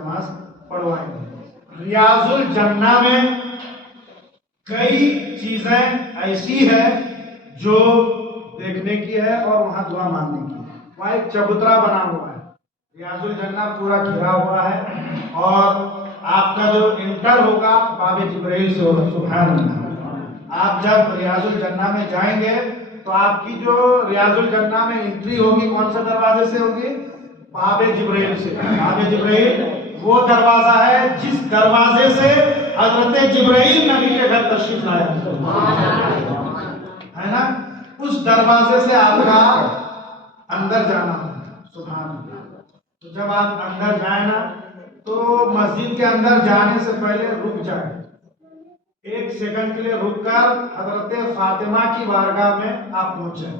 نماز پڑھوائیں گے۔ ریاض الجنہ میں کئی چیزیں ایسی ہے جو دیکھنے کی ہے اور وہاں دعا مانگنے کی ہے۔ وہاں ایک چبوترا بنا ہوا ہے، ریاض الجنہ پورا گھرا ہوا ہے، اور آپ کا جو انٹر ہوگا باب جبرائیل سے ہوگا۔ سبحان اللہ۔ آپ جب ریاض الجنہ میں جائیں گے تو آپ کی جو ریاض الجنہ میں انٹری ہوگی کون سے دروازے سے ہوگی؟ باب جبرائیل سے۔ باب جبرائیل وہ دروازہ ہے جس دروازے سے حضرت جبرائیل نبی کے گھر تشریف لایا ہے نا، اس دروازے سے آپ کا اندر جانا ہے۔ سبحان اللہ۔ تو جب آپ اندر جائیں نا تو مسجد کے اندر جانے سے پہلے رک جائیں، 1 سیکنڈ کے لیے رک کر حضرت فاطمہ کی بارگاہ میں آپ پہنچیں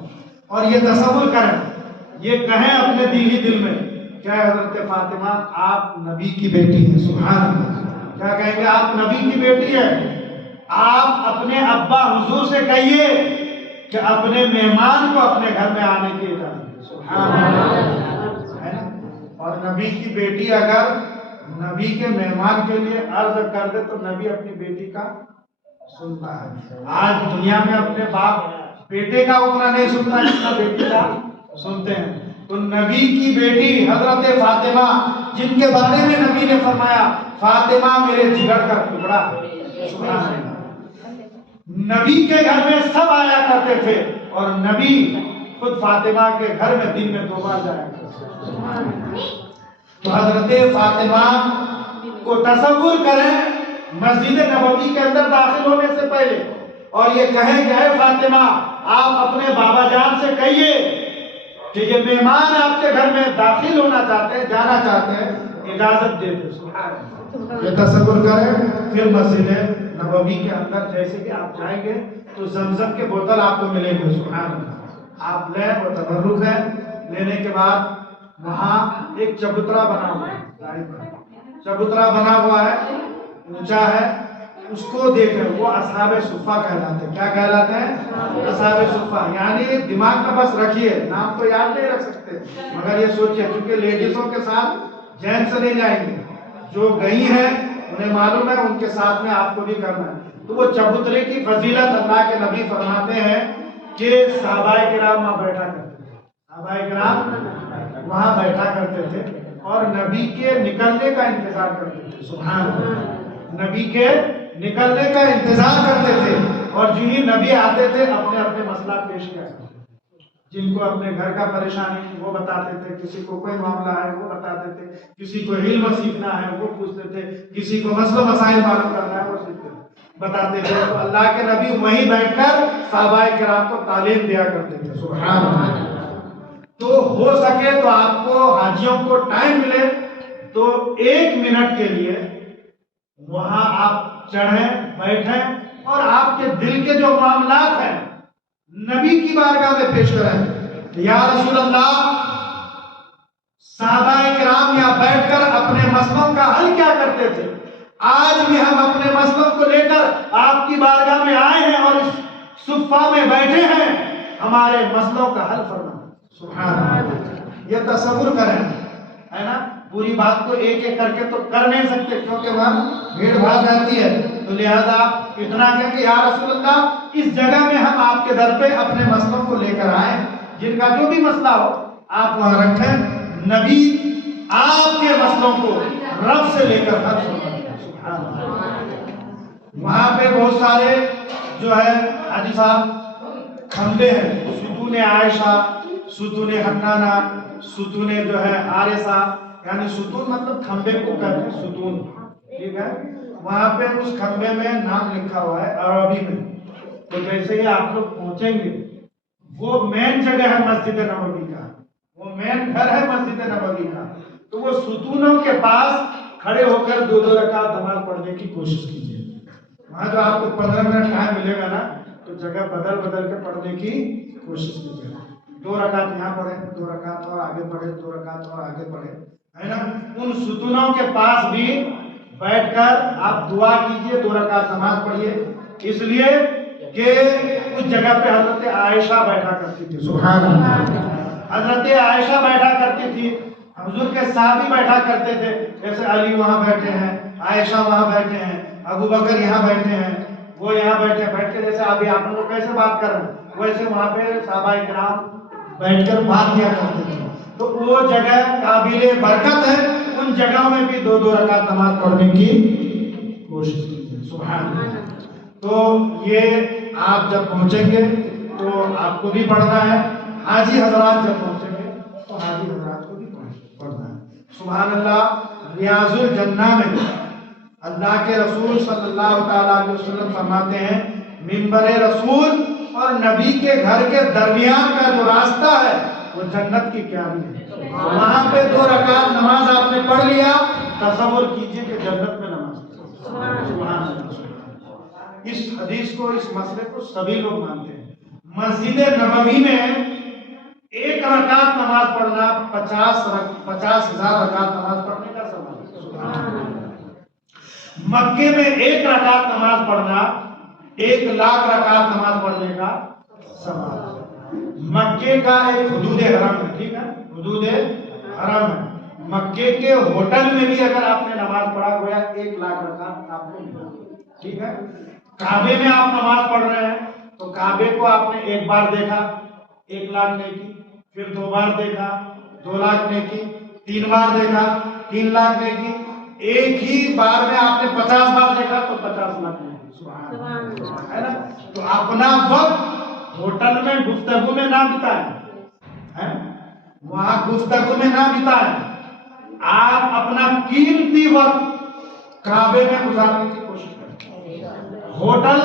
اور یہ تصور کریں، یہ کہیں اپنے دل میں، کیا حضرت فاطمہ آپ نبی کی بیٹی ہیں؟ سبحان اللہ۔ کیا کہیں گے؟ آپ نبی کی بیٹی ہیں۔ آپ اپنے ابا حضور سے کہیے کہ اپنے مہمان کو اپنے گھر میں آنے کی اجازت دیں۔ سبحان اللہ، ہے نا؟ اور نبی کی بیٹی اگر نبی کے مہمان کے لیے عرض کر دے تو نبی اپنی بیٹی کا سنتا ہے۔ آج دنیا میں اپنے باپ بیٹے کا اتنا نہیں سنتا جتنا بیٹی کا سنتے ہیں۔ تو نبی کی بیٹی حضرت فاطمہ، جن کے بارے میں نبی نے فرمایا فاطمہ میرے جگر کا ٹکڑا ہے، سبحان اللہ، نبی کے گھر میں سب آیا کرتے تھے اور نبی خود فاطمہ کے گھر میں دن میں 2 بار جایا کرتے تھے۔ تو حضرت فاطمہ کو تصور کریں مسجد نبوی کے اندر داخل ہونے سے پہلے، اور یہ کہیں کہ اے فاطمہ آپ اپنے بابا جان سے کہیے کہ یہ مہمان آپ کے گھر میں داخل ہونا چاہتے ہیں، جانا چاہتے ہیں، اجازت دے دیں۔ سبحان اللہ۔ یہ تصور کریں، پھر مسجد نبوی کے اندر جیسے کہ آپ جائیں گے تو زمزم کے بوتل آپ کو ملیں گے۔ سبحان اللہ۔ آپ لیں، وہ تبرک ہے، لینے کے بعد وہاں ایک چبوترا بنا ہوا ہے، چبوترا بنا ہوا ہے، اونچا ہے، اس کو دیکھیں، وہ اصحاب صفہ کہلاتے ہیں۔ کیا کہلاتے ہیں؟ اصحاب صفہ۔ یعنی دماغ میں بس رکھیے، نام تو یاد نہیں رکھ سکتے مگر یہ سوچیے، کیونکہ لیڈیزوں کے ساتھ جینٹس نہیں جائیں گے، جو گئی ہیں انہیں معلوم ہے، ان کے ساتھ میں آپ کو بھی کرنا ہے۔ تو وہ چبوترے کی فضیلت اللہ کے نبی فرماتے ہیں کہ صحابہ کرام وہاں بیٹھا کرتے تھے، صحابہ کرام وہاں بیٹھا کرتے تھے اور نبی کے نکلنے کا انتظار کرتے تھے۔ سبحان اللہ۔ نبی کے نکلنے کا انتظار کرتے تھے، اور جنہیں نبی آتے تھے اپنے اپنے مسئلہ پیش کیا کرتے تھے، جن کو اپنے گھر کا پریشانی وہ بتاتے تھے، کسی کو کوئی معاملہ ہے وہ بتاتے تھے، کسی کو علم سیکھنا ہے وہ پوچھتے تھے، کسی کو مسئلہ مسائل معلوم کرنا ہے وہ سیکھتے تھے، بتاتے تھے۔ تو اللہ کے نبی وہیں بیٹھ کر صحابہ کرام کو تعلیم دیا کرتے تھے۔ سبحان اللہ۔ تو ہو سکے تو آپ کو حاجیوں کو ٹائم ملے تو 1 منٹ کے لیے وہاں آپ چڑھیں، بیٹھیں اور آپ کے دل کے جو معاملات ہیں نبی کی بارگاہ میں پیش کریں۔ یا رسول اللہ، صحابہ کرام یہاں بیٹھ کر اپنے مسئلوں کا حل کیا کرتے تھے، آج بھی ہم اپنے مسئلوں کو لے کر آپ کی بارگاہ میں آئے ہیں اور اس صفہ میں بیٹھے ہیں، ہمارے مسئلوں کا حل فرمائیں۔ سبحان اللہ۔ یہ تصور کریں، ہے نا؟ پوری بات کو ایک ایک کر کے تو کر نہیں سکتے کیونکہ وہاں بھیڑ بھاڑ رہتی ہے، تو لہذا اتنا کہیں کہ یا رسول اللہ اس جگہ میں ہم آپ کے در پہ اپنے مسئلوں کو لے کر آئیں، جن کا جو بھی مسئلہ ہو آپ وہاں رکھیں، نبی آپ کے مسئلوں کو رب سے لے کر حل فرمائیں۔ سبحان اللہ۔ وہاں پہ بہت سارے جو ہے حاجی صاحب کھمبے ہیں، ستون عائشہ، ستون حنانہ، ستون جو ہے حارثہ، یعنی ستون مطلب کھمبے کو کہتے ہیں ستون، ٹھیک ہے؟ وہاں پہ اس کھمبے میں نام لکھا ہوا ہے عربی میں، تو جیسے ہی آپ لوگ پہنچیں گے وہ مین جگہ ہے مسجد نبوی کا، وہ مین گھر ہے مسجد نبوی کا، تو وہ ستونوں کے پاس کھڑے ہو کر 2 رکعت نماز پڑھنے کی کوشش کیجیے۔ وہاں جو آپ کو 15 منٹ ٹائم ملے گا نا تو جگہ بدل بدل کے پڑھنے کی کوشش کیجیے۔ 2 رکعت یہاں پڑھے، 2 رکعت اور آگے پڑھے، 2 رکعت اور آگے پڑھے، ہے نا؟ ان ستونوں کے پاس بھی بیٹھ کر آپ دعا کیجئے، 2 رکعت نماز پڑھیے، اس لیے کہ اس جگہ پہ حضرت عائشہ بیٹھا کرتی تھی۔ سبحان اللہ۔ حضرت عائشہ بیٹھا کرتی تھی، حضور کے صحابی بیٹھا کرتے تھے، جیسے علی وہاں بیٹھے ہیں، عائشہ وہاں بیٹھے ہیں، ابو بکر یہاں بیٹھے ہیں، وہ یہاں بیٹھ کے جیسے ابھی آپ لوگ کیسے بات کر رہے ہیں ویسے وہاں پہ صحابہ کرام بیٹھ کر بات کیا کرتے تھے. تو وہ جگہ قابل برکت ہے، ان جگہوں میں بھی 2 رکعت نماز پڑھنے کی کوشش کیجیے. سبحان اللہ. تو یہ آپ جب پہنچیں گے تو آپ کو بھی پڑھنا ہے، حاجی حضرات جب پہنچیں گے تو حاجی حضرات کو بھی پڑھنا ہے. سبحان اللہ. ریاض الجنہ میں اللہ کے رسول صلی اللہ تعالیٰ علیہ وسلم فرماتے ہیں منبر رسول اور نبی کے گھر کے درمیان کا جو راستہ ہے وہ جنت کی کیاری ہے. وہاں پہ 2 رکعت نماز آپ نے پڑھ لیا، تصور کیجئے کہ جنت میں نماز. سبحان اللہ. اس حدیث کو، اس مسئلے کو سبھی لوگ مانتے ہیں. مسجد نبوی میں 1 رکعت نماز پڑھنا 50,000 رکعت نماز پڑھنے کا سوال ہے. مکے میں 1 رکعت نماز پڑھنا 1,00,000 رکعت نماز پڑھنے کا سوال ہے. مکے کا ایک حدود حرم ہے، ٹھیک ہے، حدود حرم ہے. مکے کے ہوٹل میں بھی اگر آپ نے نماز پڑھا گویا 1,00,000 رکعت آپ کو ملا. ٹھیک ہے. کعبے میں آپ نماز پڑھ رہے ہیں تو کعبے کو آپ نے 1 بار دیکھا 1,00,000 نیکی، پھر 2 بار دیکھا 2,00,000 نیکی، 3 بار دیکھا 3,00,000 نیکی، ایک ہی بار میں آپ نے 50 بار دیکھا تو 50,00,000 نیکی. سبحان اللہ ہے نا. تو اپنا وقت ہوٹل میں گفتگو میں نہ بتائیں، وہاں گفتگو میں نہ بتائیں. آپ اپنا قیمتی وقت کعبے میں گزارنے کی کوشش کریں. ہوٹل